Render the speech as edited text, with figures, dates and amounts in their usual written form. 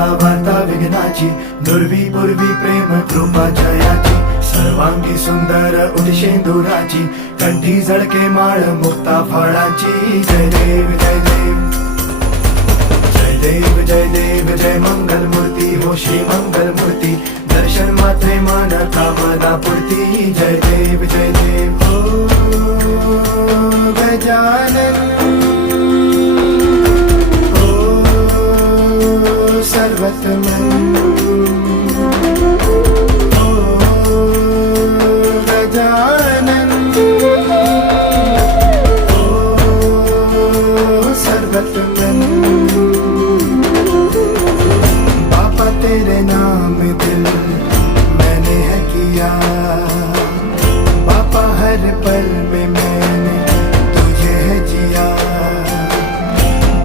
आता वार्ता विघ्नाची, दुर्वी पूर्वी प्रेम कृपा जयाची, सर्वांगी सुंदर उदिशेंदुराची, कंठी झळके माळ मुक्ता फळाची. जय देव जय देव जय देव जय देव जय मंगल मूर्ती हो श्री मंगल मूर्ती, दर्शन मात्रे मन कामना पूर्ती. जय देव जय देव ओ गजानन ओ सर्वतमन ओ गजानन ओ सर्वतमन. तेरे